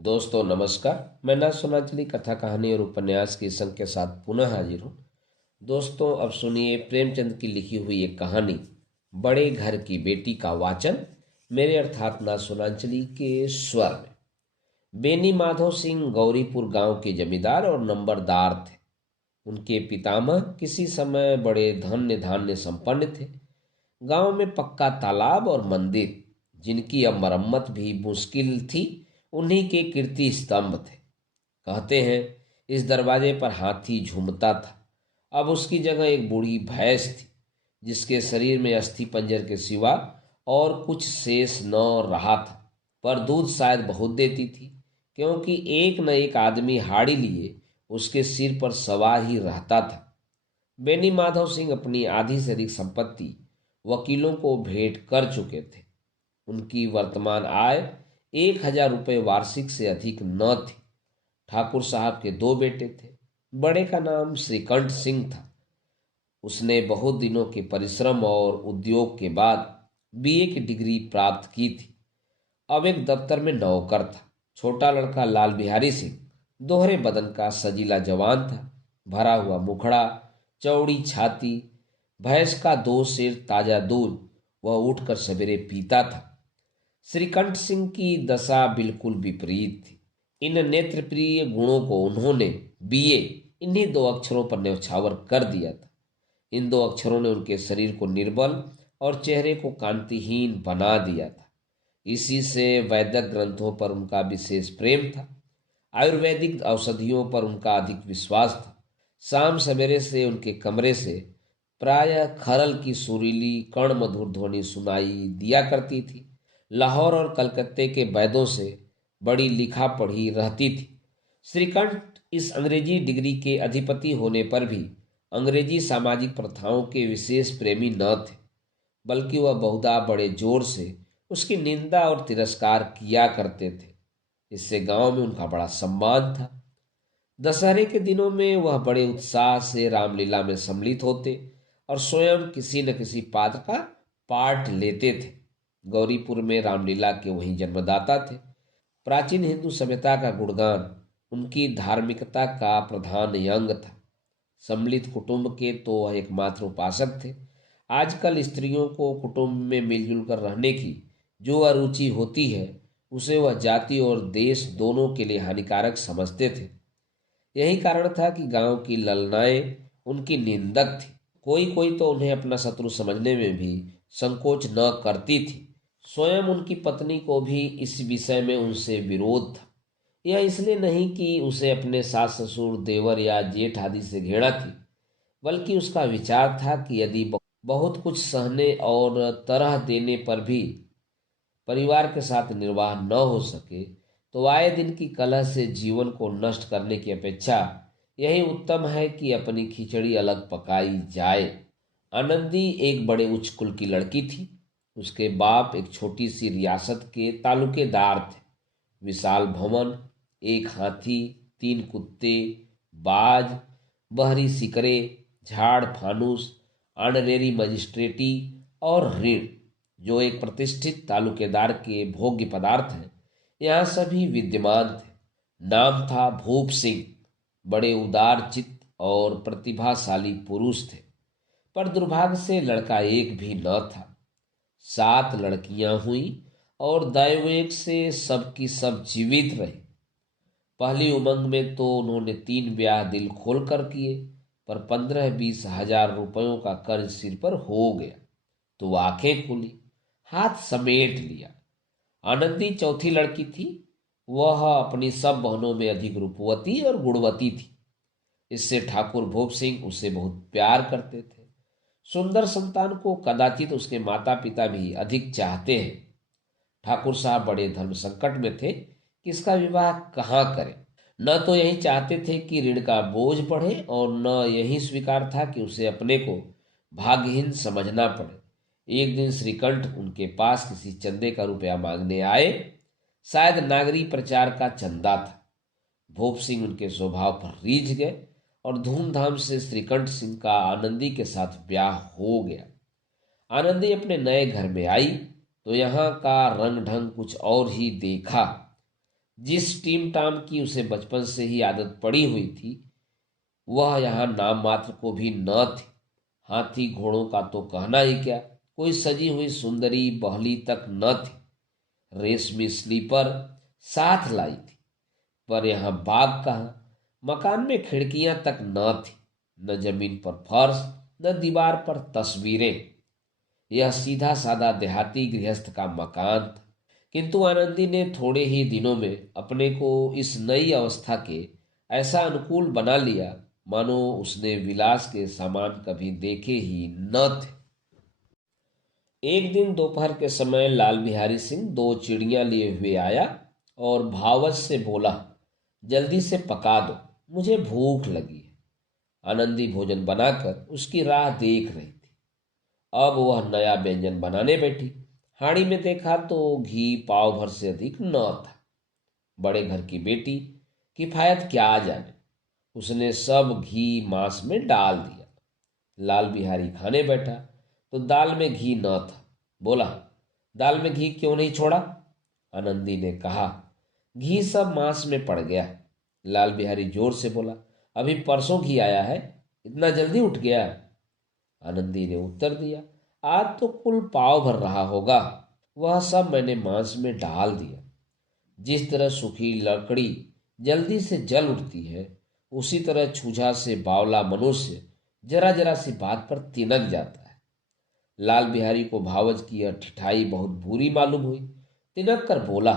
दोस्तों नमस्कार। मैं ना सोनाचली कथा कहानी और उपन्यास की संग के साथ पुनः हाजिर हूँ। दोस्तों अब सुनिए प्रेमचंद की लिखी हुई एक कहानी बड़े घर की बेटी का वाचन मेरे अर्थात ना सोनाचली के स्वर में। बेनी माधव सिंह गौरीपुर गांव के जमींदार और नंबरदार थे। उनके पितामह किसी समय बड़े धन्य धान्य संपन्न थे। गांव में पक्का तालाब और मंदिर, जिनकी अब मरम्मत भी मुश्किल थी, उन्हीं के कीर्ति स्तंभ थे। कहते हैं इस दरवाजे पर हाथी झूमता था। अब उसकी जगह एक बूढ़ी भैंस थी, जिसके शरीर में अस्थि पंजर के सिवा और कुछ शेष न रहा था। पर दूध शायद बहुत देती थी, क्योंकि एक न एक आदमी हाड़ी लिए उसके सिर पर सवार ही रहता था। बेनी माधव सिंह अपनी आधी से अधिक संपत्ति वकीलों को भेंट कर चुके थे। उनकी वर्तमान आय 1,000 रुपये वार्षिक से अधिक न थी। ठाकुर साहब के दो बेटे थे। बड़े का नाम श्रीकंठ सिंह था। उसने बहुत दिनों के परिश्रम और उद्योग के बाद बीए की डिग्री प्राप्त की थी। अब एक दफ्तर में नौकर था। छोटा लड़का लाल बिहारी सिंह दोहरे बदन का सजीला जवान था। भरा हुआ मुखड़ा, चौड़ी छाती, भैंस का 2 सेर ताजा दूध वह उठकर सवेरे पीता था। श्रीकंठ सिंह की दशा बिल्कुल विपरीत थी। इन नेत्रप्रिय गुणों को उन्होंने बीए इन्हीं 2 अक्षरों पर न्यौछावर कर दिया था। इन 2 अक्षरों ने उनके शरीर को निर्बल और चेहरे को कांतिहीन बना दिया था। इसी से वैदिक ग्रंथों पर उनका विशेष प्रेम था। आयुर्वेदिक औषधियों पर उनका अधिक विश्वास था। शाम सवेरे से उनके कमरे से प्रायः खरल की सुरीली कर्ण मधुर ध्वनि सुनाई दिया करती थी। लाहौर और कलकत्ते के वैद्यों से बड़ी लिखा पढ़ी रहती थी। श्रीकंठ इस अंग्रेजी डिग्री के अधिपति होने पर भी अंग्रेजी सामाजिक प्रथाओं के विशेष प्रेमी न थे, बल्कि वह बहुधा बड़े जोर से उसकी निंदा और तिरस्कार किया करते थे। इससे गांव में उनका बड़ा सम्मान था। दशहरे के दिनों में वह बड़े उत्साह से रामलीला में सम्मिलित होते और स्वयं किसी न किसी पात्र का पाठ लेते थे। गौरीपुर में रामलीला के वही जन्मदाता थे। प्राचीन हिंदू सभ्यता का गुणगान उनकी धार्मिकता का प्रधान अंग था। सम्मिलित कुटुंब के तो वह एकमात्र उपासक थे। आजकल स्त्रियों को कुटुंब में मिलजुल कर रहने की जो अरुचि होती है, उसे वह जाति और देश दोनों के लिए हानिकारक समझते थे। यही कारण था कि गांव की ललनाएं उनकी निंदक थी। कोई कोई तो उन्हें अपना शत्रु समझने में भी संकोच न करती थी। स्वयं उनकी पत्नी को भी इस विषय में उनसे विरोध था। यह इसलिए नहीं कि उसे अपने सास ससुर देवर या जेठ आदि से घृणा थी, बल्कि उसका विचार था कि यदि बहुत कुछ सहने और तरह देने पर भी परिवार के साथ निर्वाह न हो सके, तो आए दिन की कलह से जीवन को नष्ट करने की अपेक्षा यही उत्तम है कि अपनी खिचड़ी अलग पकाई जाए। आनंदी एक बड़े उच्च कुल की लड़की थी। उसके बाप एक छोटी सी रियासत के तालुकेदार थे। विशाल भवन, एक हाथी, 3 कुत्ते, बाज, बहरी सिकरे, झाड़ फानूस, ऑनरेरी मजिस्ट्रेटी और ऋण, जो एक प्रतिष्ठित तालुकेदार के भोग्य पदार्थ हैं, यहाँ सभी विद्यमान थे। नाम था भूप सिंह। बड़े उदार चित्त और प्रतिभाशाली पुरुष थे, पर दुर्भाग्य से लड़का एक भी न था। 7 लड़कियां हुई और दैवेक से सबकी सब जीवित रही। पहली उमंग में तो उन्होंने 3 ब्याह दिल खोल कर किए, पर 15-20 हजार रुपयों का कर्ज सिर पर हो गया तो आंखें खुली, हाथ समेट लिया। आनंदी चौथी लड़की थी। वह अपनी सब बहनों में अधिक रूपवती और गुणवती थी। इससे ठाकुर भूप सिंह उसे बहुत प्यार करते थे। सुंदर संतान को कदाचित उसके माता पिता भी अधिक चाहते हैं। ठाकुर साहब बड़े धर्म संकट में थे कि इसका विवाह कहाँ करें। न तो यही चाहते थे कि ऋण का बोझ बढ़े, और न यही स्वीकार था कि उसे अपने को भाग्यहीन समझना पड़े। एक दिन श्रीकंठ उनके पास किसी चंदे का रुपया मांगने आए। शायद नागरी प्रचार का चंदा था। भूप सिंह उनके स्वभाव पर रीझ गए और धूमधाम से श्रीकंठ सिंह का आनंदी के साथ ब्याह हो गया। आनंदी अपने नए घर में आई तो यहाँ का रंग ढंग कुछ और ही देखा। जिस टीम टाम की उसे बचपन से ही आदत पड़ी हुई थी, वह यहाँ नाम मात्र को भी न थी। हाथी घोड़ों का तो कहना ही क्या, कोई सजी हुई सुंदरी बहली तक न थी। रेशमी स्लीपर साथ लाई थी, पर यहाँ बाग कहाँ। मकान में खिड़कियां तक न थी, न जमीन पर फर्श, न दीवार पर तस्वीरें। यह सीधा साधा देहाती गृहस्थ का मकान था, किंतु आनंदी ने थोड़े ही दिनों में अपने को इस नई अवस्था के ऐसा अनुकूल बना लिया मानो उसने विलास के सामान कभी देखे ही न थे। एक दिन दोपहर के समय लाल बिहारी सिंह दो चिड़ियां लिए हुए आया और भावच से बोला, जल्दी से पका दो, मुझे भूख लगी है। आनंदी भोजन बनाकर उसकी राह देख रही थी। अब वह नया व्यंजन बनाने बैठी। हांडी में देखा तो घी पाव भर से अधिक न था। बड़े घर की बेटी, किफायत क्या जाने, उसने सब घी मांस में डाल दिया। लाल बिहारी खाने बैठा तो दाल में घी न था। बोला, दाल में घी क्यों नहीं छोड़ा? आनंदी ने कहा, घी सब मांस में पड़ गया। लाल बिहारी जोर से बोला, अभी परसों घी आया है, इतना जल्दी उठ गया? आनंदी ने उत्तर दिया, आज तो कुल पाव भर रहा होगा, वह सब मैंने मांस में डाल दिया। जिस तरह सूखी लकड़ी जल्दी से जल उठती है, उसी तरह छूझा से बावला मनुष्य जरा जरा सी बात पर तिनक जाता है। लाल बिहारी को भावज की यह ठिठाई बहुत बुरी मालूम हुई। तिनक कर बोला,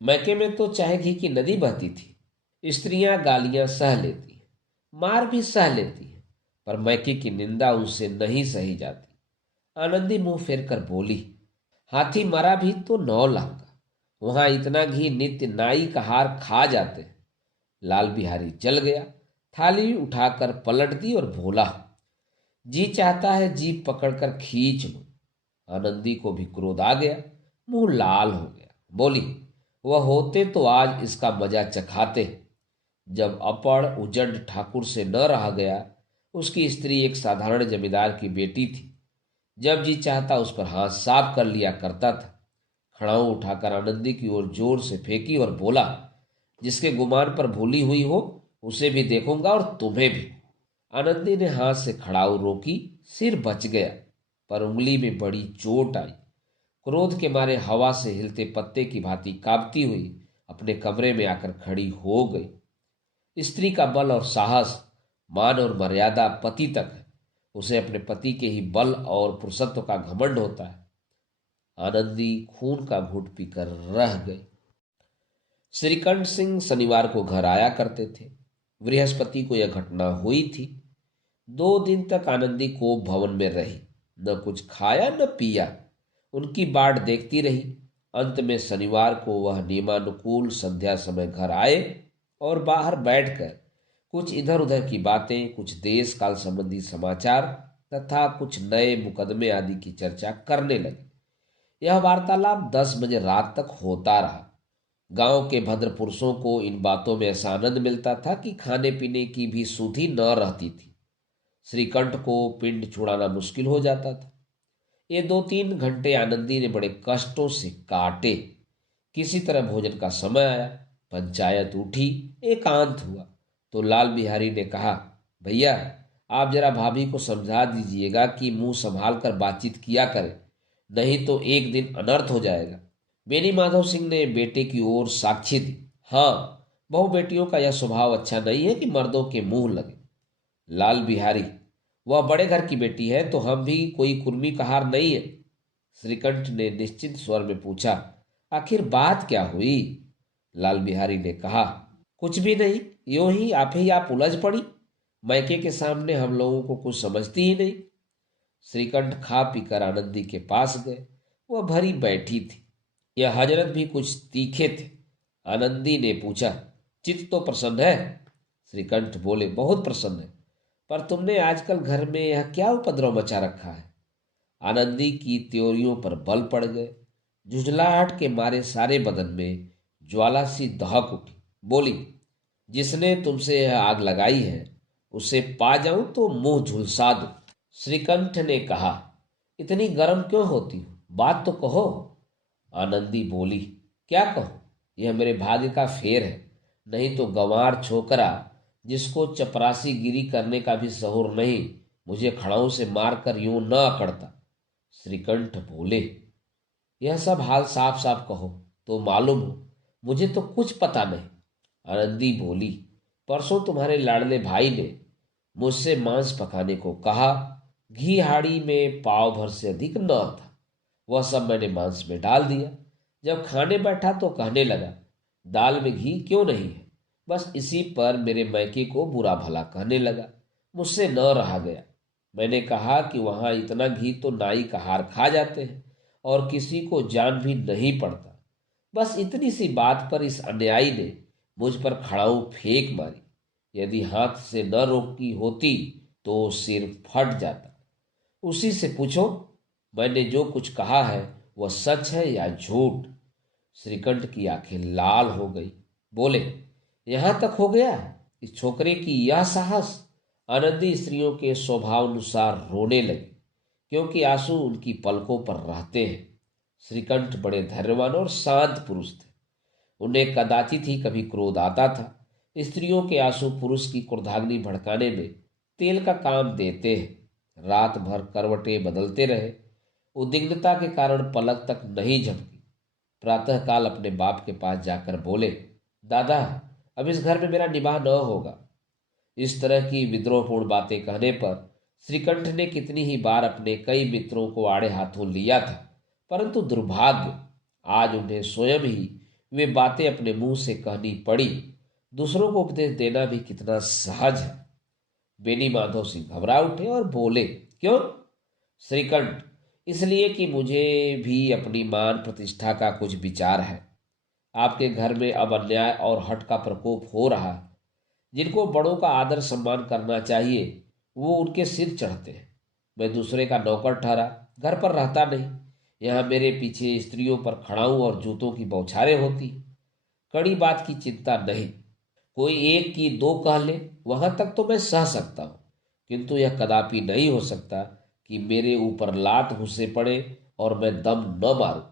मैके में तो चाहे घी की नदी बहती थी। स्त्रियां गालियां सह लेती हैं, मार भी सह लेती हैं, पर मैके की निंदा उनसे नहीं सही जाती। आनंदी मुंह फेर कर बोली, हाथी मरा भी तो 9 लाख का, वहां इतना घी नित्य नाई का हार खा जाते हैं। लाल बिहारी जल गया, थाली उठाकर पलट दी और बोला, जी चाहता है जीभ पकड़कर खींच लूं। आनंदी को भी क्रोध आ गया, मुंह लाल हो गया। बोली, वह होते तो आज इसका मजा चखाते। जब अपड़ उजड़ ठाकुर से न रहा गया, उसकी स्त्री एक साधारण जमींदार की बेटी थी। जब जी चाहता उस पर हाथ साफ कर लिया करता था। खड़ाऊ उठाकर आनंदी की ओर जोर से फेंकी और बोला, जिसके गुमान पर भूली हुई हो उसे भी देखूंगा और तुम्हें भी। आनंदी ने हाथ से खड़ाऊ रोकी, सिर बच गया, पर उंगली में बड़ी चोट आई। क्रोध के मारे हवा से हिलते पत्ते की भांति कांपती हुई अपने कमरे में आकर खड़ी हो गई। स्त्री का बल और साहस, मान और मर्यादा पति तक है। उसे अपने पति के ही बल और पुरुषत्व का घमंड होता है। आनंदी खून का घूंट पीकर रह गई। श्रीकंठ सिंह शनिवार को घर आया करते थे। बृहस्पति को यह घटना हुई थी। 2 दिन तक आनंदी कोप भवन में रही, न कुछ खाया न पिया, उनकी बाट देखती रही। अंत में शनिवार को वह नियमानुकूल संध्या समय घर आए और बाहर बैठकर कुछ इधर उधर की बातें, कुछ देश काल संबंधी समाचार तथा कुछ नए मुकदमे आदि की चर्चा करने लगे। यह वार्तालाप 10 बजे रात तक होता रहा। गांव के भद्र पुरुषों को इन बातों में ऐसा आनंद मिलता था कि खाने पीने की भी सुधि न रहती थी। श्रीकंठ को पिंड छुड़ाना मुश्किल हो जाता था। ये 2-3 घंटे आनंदी ने बड़े कष्टों से काटे। किसी तरह भोजन का समय आया, पंचायत उठी, एकांत हुआ तो लाल बिहारी ने कहा, भैया आप जरा भाभी को समझा दीजिएगा कि मुंह संभाल कर बातचीत किया करे, नहीं तो एक दिन अनर्थ हो जाएगा। बेनी माधव सिंह ने बेटे की ओर साक्षी दी, हाँ, बहु बेटियों का यह स्वभाव अच्छा नहीं है कि मर्दों के मुंह लगे। लाल बिहारी, वह बड़े घर की बेटी है तो हम भी कोई कुर्मी कहार नहीं है। श्रीकंठ ने निश्चित स्वर में पूछा, आखिर बात क्या हुई? लाल बिहारी ने कहा, कुछ भी नहीं, यूं ही आप उलझ पड़ी। मैके के सामने हम लोगों को कुछ समझती ही नहीं। श्रीकंठ खा पीकर आनंदी के पास गए। वह भरी बैठी थी। यह हजरत भी कुछ तीखे थे। आनंदी ने पूछा, चित्त तो प्रसन्न है? श्रीकंठ बोले, बहुत प्रसन्न है, पर तुमने आजकल घर में यह क्या उपद्रव मचा रखा है? आनंदी की त्योरियों पर बल पड़ गए। झुंझलाहट के मारे सारे बदन में ज्वाला सी दहक उठी। बोली, जिसने तुमसे यह आग लगाई है उसे पा जाऊं तो मुंह झुलसा दो। श्रीकंठ ने कहा, इतनी गर्म क्यों होती हो, बात तो कहो। आनंदी बोली, क्या कहूं, यह मेरे भाग्य का फेर है, नहीं तो गंवार छोकरा जिसको चपरासी गिरी करने का भी सहूर नहीं, मुझे खड़ाऊ से मारकर यूं न अकड़ता। श्रीकंठ बोले, यह सब हाल साफ साफ कहो तो मालूम हो, मुझे तो कुछ पता नहीं। आनंदी बोली, परसों तुम्हारे लाडले भाई ने मुझसे मांस पकाने को कहा। घी हाड़ी में पाव भर से अधिक न था। वह सब मैंने मांस में डाल दिया। जब खाने बैठा तो कहने लगा, दाल में घी क्यों नहीं है। बस इसी पर मेरे मैके को बुरा भला कहने लगा। मुझसे न रहा गया। मैंने कहा कि वहां इतना घी तो नाई का हार खा जाते हैं और किसी को जान भी नहीं पड़ता। बस इतनी सी बात पर इस अन्यायी ने मुझ पर खड़ाऊ फेंक मारी। यदि हाथ से न रोकी होती तो सिर फट जाता। उसी से पूछो, मैंने जो कुछ कहा है वह सच है या झूठ। श्रीकंठ की आंखें लाल हो गई। बोले, यहां तक हो गया इस छोकरे की यह साहस। आनंदी स्त्रियों के स्वभाव अनुसार रोने लगी, क्योंकि आंसू उनकी पलकों पर रहते हैं। श्रीकंठ बड़े धैर्यवान और शांत पुरुष थे। उन्हें कदाचित ही कभी क्रोध आता था। स्त्रियों के आंसू पुरुष की क्रोधाग्नि भड़काने में तेल का काम देते हैं। रात भर करवटें बदलते रहे। उद्विग्नता के कारण पलक तक नहीं झपकी। प्रातःकाल अपने बाप के पास जाकर बोले, दादा, अब इस घर में मेरा निवाह न होगा। इस तरह की विद्रोहपूर्ण बातें कहने पर श्रीकंठ ने कितनी ही बार अपने कई मित्रों को आड़े हाथों लिया था, परंतु दुर्भाग्य आज उन्हें स्वयं ही वे बातें अपने मुंह से कहनी पड़ी। दूसरों को उपदेश देना भी कितना सहज है। बेनी माधव सिंह घबरा उठे और बोले, क्यों? श्रीकंठ, इसलिए कि मुझे भी अपनी मान प्रतिष्ठा का कुछ विचार है। आपके घर में अब अन्याय और हठ का प्रकोप हो रहा है। जिनको बड़ों का आदर सम्मान करना चाहिए वो उनके सिर चढ़ते हैं। मैं दूसरे का नौकर ठहरा, घर पर रहता नहीं। यहाँ मेरे पीछे स्त्रियों पर खड़ाऊं और जूतों की बौछारें होती। कड़ी बात की चिंता नहीं, कोई एक की दो कह ले, वहां तक तो मैं सह सकता हूं, किंतु यह कदापि नहीं हो सकता कि मेरे ऊपर लात घुसे पड़े और मैं दम न मारूं।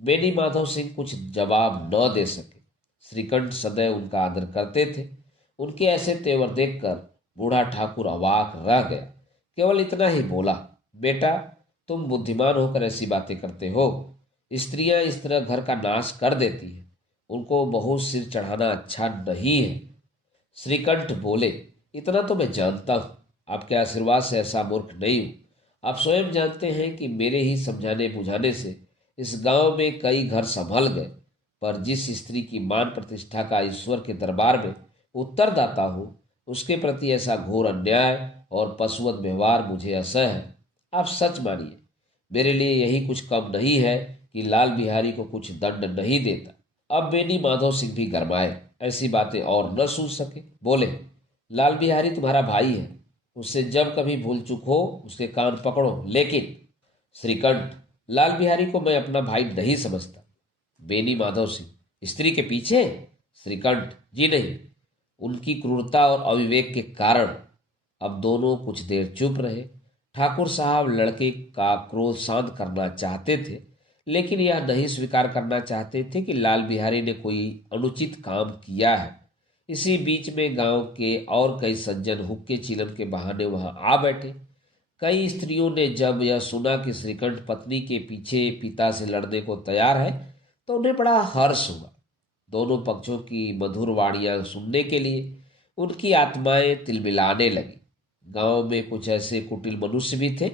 बेनी माधव सिंह कुछ जवाब न दे सके। श्रीकंठ सदैव उनका आदर करते थे। उनके ऐसे तेवर देखकर बूढ़ा ठाकुर अवाक रह गया। केवल इतना ही बोला, बेटा, तुम बुद्धिमान होकर ऐसी बातें करते हो। स्त्रियां इस तरह घर का नाश कर देती हैं। उनको बहुत सिर चढ़ाना अच्छा नहीं है। श्रीकंठ बोले, इतना तो मैं जानता हूं। आपके आशीर्वाद से ऐसा मूर्ख नहीं हूं। आप स्वयं जानते हैं कि मेरे ही समझाने बुझाने से इस गांव में कई घर संभल गए, पर जिस स्त्री की मान प्रतिष्ठा का ईश्वर के दरबार में उत्तरदाता हो, उसके प्रति ऐसा घोर अन्याय और पशुवत व्यवहार मुझे असह्य है। आप सच मानिए, मेरे लिए यही कुछ कम नहीं है कि लाल बिहारी को कुछ दंड नहीं देता। अब बेनी माधव सिंह भी गरमाए, ऐसी बातें और न सुन सके। बोले, लाल बिहारी तुम्हारा भाई है, उससे जब कभी भूल चूक हो उसके कान पकड़ो। लेकिन श्रीकंठ, लाल बिहारी को मैं अपना भाई नहीं समझता। बेनी माधव सिंह, स्त्री के पीछे? श्रीकंठ, जी नहीं, उनकी क्रूरता और अविवेक के कारण। अब दोनों कुछ देर चुप रहे। ठाकुर साहब लड़के का क्रोध शांत करना चाहते थे, लेकिन यह नहीं स्वीकार करना चाहते थे कि लाल बिहारी ने कोई अनुचित काम किया है। इसी बीच में गांव के और कई सज्जन हुक्के चिलम के बहाने वहां आ बैठे। कई स्त्रियों ने जब यह सुना कि श्रीकंठ पत्नी के पीछे पिता से लड़ने को तैयार है तो उन्हें बड़ा हर्ष हुआ। दोनों पक्षों की मधुर वाणियां सुनने के लिए उनकी आत्माएं तिलमिलाने लगी। गांव में कुछ ऐसे कुटिल मनुष्य भी थे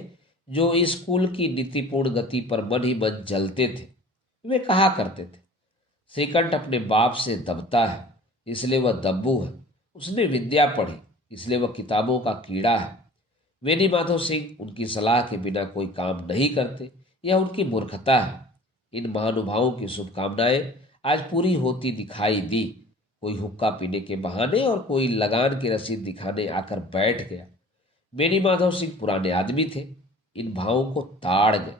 जो इस कुल की नीतिपूर्ण गति पर मन ही मन जलते थे। वे कहा करते थे, श्रीकंठ अपने बाप से दबता है इसलिए वह दब्बू है, उसने विद्या पढ़ी इसलिए वह किताबों का कीड़ा है। वेनी माधव सिंह उनकी सलाह के बिना कोई काम नहीं करते, यह उनकी मूर्खता है। इन महानुभावों की शुभकामनाएं आज पूरी होती दिखाई दी। कोई हुक्का पीने के बहाने और कोई लगान की रसीद दिखाने आकर बैठ गया। बेनी माधव सिंह पुराने आदमी थे, इन भावों को ताड़ गए।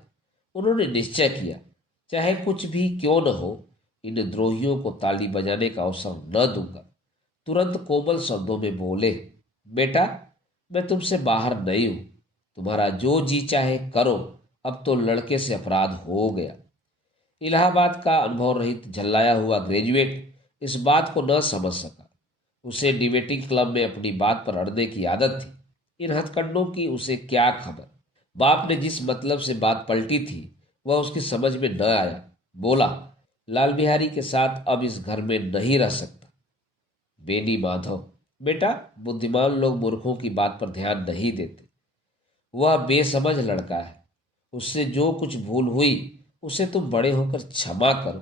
उन्होंने निश्चय किया, चाहे कुछ भी क्यों न हो, इन द्रोहियों को ताली बजाने का अवसर न दूंगा। तुरंत कोमल शब्दों में बोले, बेटा, मैं तुमसे बाहर नहीं हूं, तुम्हारा जो जी चाहे करो, अब तो लड़के से अपराध हो गया। इलाहाबाद का अनुभव रहित झल्लाया हुआ ग्रेजुएट इस बात को न समझ सका। उसे डिबेटिंग क्लब में अपनी बात पर अड़ने की आदत थी। इन हथकंडों की उसे क्या खबर। बाप ने जिस मतलब से बात पलटी थी वह उसकी समझ में न आया। बोला, लाल बिहारी के साथ अब इस घर में नहीं रह सकता। बेनी माधव, बेटा, बुद्धिमान लोग मूर्खों की बात पर ध्यान नहीं देते। वह बेसमझ लड़का है। उससे जो कुछ भूल हुई उसे तुम बड़े होकर क्षमा करो।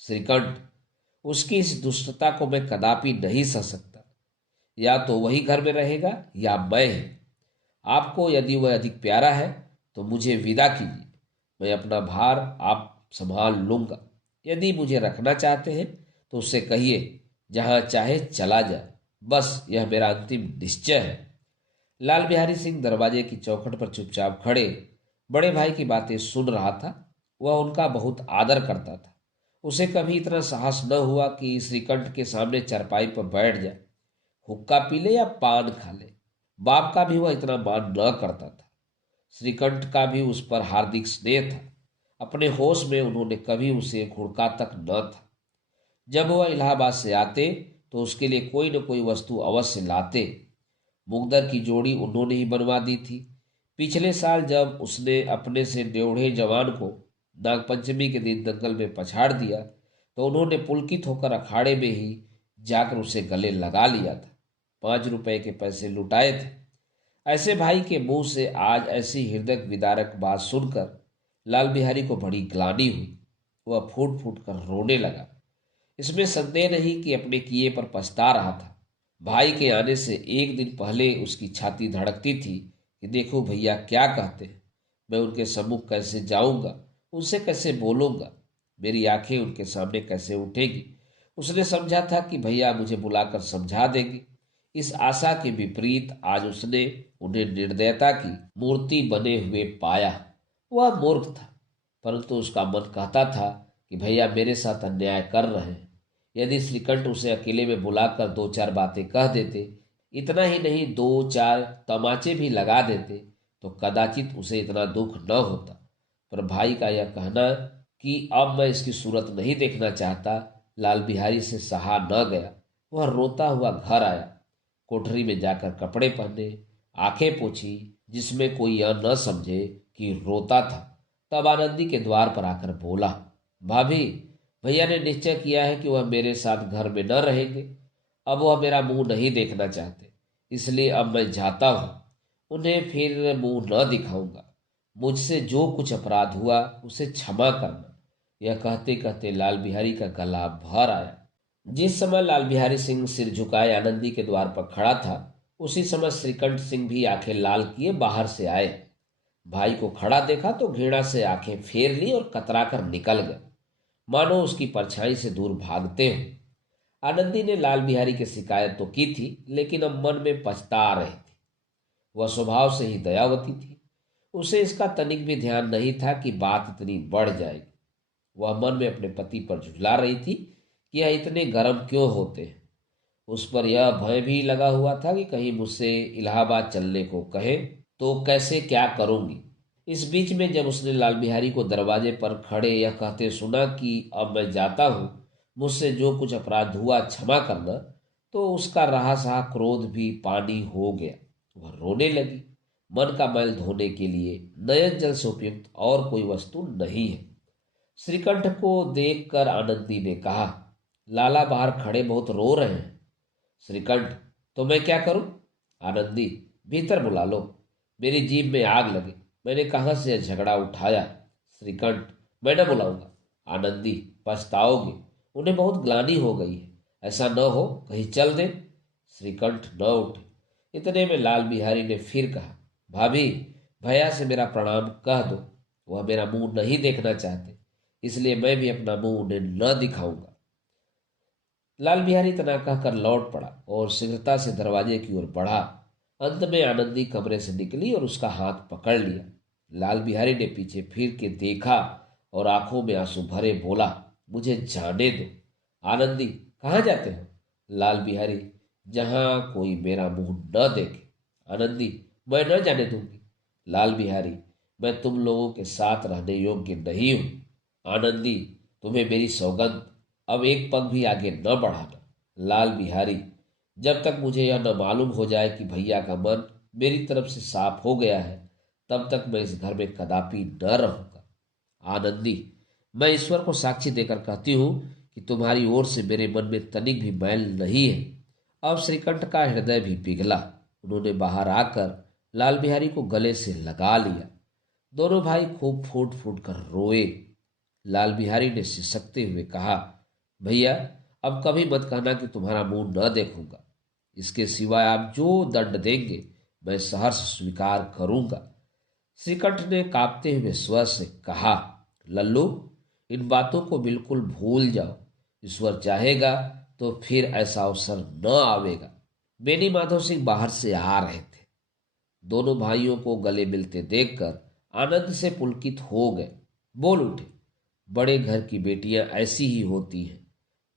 श्रीकंठ, उसकी इस दुष्टता को मैं कदापि नहीं सह सकता। या तो वही घर में रहेगा या मैं ही। आपको यदि वह अधिक प्यारा है तो मुझे विदा कीजिए। मैं अपना भार आप संभाल लूंगा। यदि मुझे रखना चाहते हैं तो उससे कहिए जहां चाहे चला जाए। बस यह मेरा अंतिम निश्चय है। लाल बिहारी सिंह दरवाजे की चौखट पर चुपचाप खड़े बड़े भाई की बातें सुन रहा था। वह उनका बहुत आदर करता था। उसे कभी इतना साहस न हुआ कि श्रीकंठ के सामने चारपाई पर बैठ जाए, हुक्का पी ले या पान खा ले। बाप का भी वह इतना मान न करता था। श्रीकंठ का भी उस पर हार्दिक स्नेह था। अपने होश में उन्होंने कभी उसे घुड़का तक न था। जब वह इलाहाबाद से आते तो उसके लिए कोई न कोई वस्तु अवश्य लाते। मुकदर की जोड़ी उन्होंने ही बनवा दी थी। पिछले साल जब उसने अपने से ड्योढ़े जवान को नागपंचमी के दिन दंगल में पछाड़ दिया तो उन्होंने पुलकित होकर अखाड़े में ही जाकर उसे गले लगा लिया था। 5 रुपए के पैसे लुटाए थे। ऐसे भाई के मुंह से आज ऐसी हृदय विदारक बात सुनकर लाल बिहारी को बड़ी ग्लानि हुई। वह फूट फूट कर रोने लगा। इसमें संदेह नहीं कि अपने किए पर पछता रहा था। भाई के आने से एक दिन पहले उसकी छाती धड़कती थी कि देखो भैया क्या कहते हैं। मैं उनके सम्मुख कैसे जाऊंगा, उनसे कैसे बोलूंगा, मेरी आंखें उनके सामने कैसे उठेगी। उसने समझा था कि भैया मुझे बुलाकर समझा देंगे। इस आशा के विपरीत आज उसने उन्हें निर्दयता की मूर्ति बने हुए पाया। वह मूर्ख था, परंतु उसका मन कहता था कि भैया मेरे साथ अन्याय कर रहे हैं। यदि श्रीकंठ उसे अकेले में बुलाकर दो चार बातें कह देते, इतना ही नहीं दो चार तमाचे भी लगा देते, तो कदाचित उसे इतना दुख न होता। पर भाई का यह कहना कि अब मैं इसकी सूरत नहीं देखना चाहता, लाल बिहारी से सहा न गया। वह रोता हुआ घर आया। कोठरी में जाकर कपड़े पहने, आंखें पोंछी, जिसमें कोई यह न समझे कि रोता था। तब आनंदी के द्वार पर आकर बोला, भाभी, भैया ने निश्चय किया है कि वह मेरे साथ घर में न रहेंगे। अब वह मेरा मुंह नहीं देखना चाहते, इसलिए अब मैं जाता हूं। उन्हें फिर मुंह न दिखाऊंगा। मुझसे जो कुछ अपराध हुआ उसे क्षमा करना। यह कहते कहते लाल बिहारी का गला भर आया। जिस समय लाल बिहारी सिंह सिर झुकाए आनंदी के द्वार पर खड़ा था, उसी समय श्रीकंठ सिंह भी आंखें लाल किए बाहर से आए। भाई को खड़ा देखा तो घृणा से आंखें फेर ली और कतरा कर निकल गए, मानो उसकी परछाई से दूर भागते हो। आनंदी ने लाल बिहारी की शिकायत तो की थी, लेकिन अब मन में पछता रही थी। वह स्वभाव से ही दयावती थी। उसे इसका तनिक भी ध्यान नहीं था कि बात इतनी बढ़ जाएगी। वह मन में अपने पति पर झुठला रही थी कि यह इतने गर्म क्यों होते हैं। उस पर यह भय भी लगा हुआ था कि कहीं मुझसे इलाहाबाद चलने को कहे तो कैसे क्या करूंगी। इस बीच में जब उसने लाल बिहारी को दरवाजे पर खड़े यह कहते सुना कि अब मैं जाता हूँ, मुझसे जो कुछ अपराध हुआ क्षमा करना, तो उसका रहा सहा क्रोध भी पानी हो गया। वह रोने लगी। मन का मैल धोने के लिए नयन जल से उपयुक्त और कोई वस्तु नहीं है। श्रीकंठ को देखकर आनंदी ने कहा, लाला बाहर खड़े बहुत रो रहे हैं। श्रीकंठ, तो मैं क्या करूं? आनंदी, भीतर बुला लो। मेरी जीभ में आग लगे, मैंने कहां से यह झगड़ा उठाया। श्रीकंठ, मैं न बुलाऊंगा। आनंदी, पछताओगे, उन्हें बहुत ग्लानि हो गई है। ऐसा न हो कहीं चल दे। श्रीकंठ न उठे। इतने में लाल बिहारी ने फिर कहा, भाभी, भैया से मेरा प्रणाम कह दो। वह मेरा मुंह नहीं देखना चाहते, इसलिए मैं भी अपना मुंह उन्हें न दिखाऊंगा। लाल बिहारी इतना कहकर लौट पड़ा और शीघ्रता से दरवाजे की ओर बढ़ा। अंत में आनंदी कमरे से निकली और उसका हाथ पकड़ लिया। लाल बिहारी ने पीछे फिर के देखा और आंखों में आंसू भरे बोला, मुझे जाने दो। आनंदी, कहाँ जाते हो? लाल बिहारी, जहां कोई मेरा मुंह न देखे। आनंदी, मैं न जाने दूंगी। लाल बिहारी, मैं तुम लोगों के साथ रहने योग्य नहीं हूं। आनंदी, तुम्हें मेरी सौगंध, अब एक पग भी आगे न बढ़ाना। लाल बिहारी, जब तक मुझे यह न मालूम हो जाए कि भैया का मन मेरी तरफ से साफ हो गया है, तब तक मैं इस घर में कदापि न रहूंगा। आनंदी, मैं ईश्वर को साक्षी देकर कहती हूँ कि तुम्हारी ओर से मेरे मन में तनिक भी मैल नहीं है। अब श्रीकंठ का हृदय भी पिघला। उन्होंने बाहर आकर लाल बिहारी को गले से लगा लिया। दोनों भाई खूब फूट फूट कर रोए। लाल बिहारी ने सिसकते हुए कहा, भैया, अब कभी मत कहना कि तुम्हारा मुंह न देखूंगा। इसके सिवाय आप जो दंड देंगे मैं सहर्ष स्वीकार करूंगा। श्रीकंठ ने कांपते हुए स्वर से कहा, लल्लू, इन बातों को बिल्कुल भूल जाओ। ईश्वर चाहेगा तो फिर ऐसा अवसर न आवेगा। बेनी माधव सिंह बाहर से आ रहे थे। दोनों भाइयों को गले मिलते देखकर आनंद से पुलकित हो गए। बोल उठे, बड़े घर की बेटियां ऐसी ही होती हैं,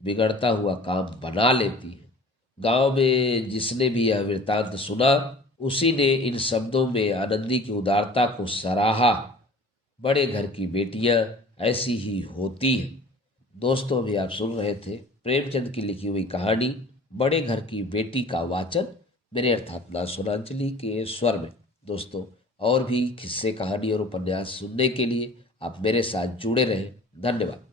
बिगड़ता हुआ काम बना लेती हैं। गांव में जिसने भी यह वृत्तांत सुना, उसी ने इन शब्दों में आनंदी की उदारता को सराहा। बड़े घर की बेटियां ऐसी ही होती हैं। दोस्तों, अभी आप सुन रहे थे प्रेमचंद की लिखी हुई कहानी बड़े घर की बेटी का वाचन मेरे अर्थात ना सुनांजलि के स्वर में। दोस्तों, और भी किस्से, कहानी और उपन्यास सुनने के लिए आप मेरे साथ जुड़े रहें। धन्यवाद।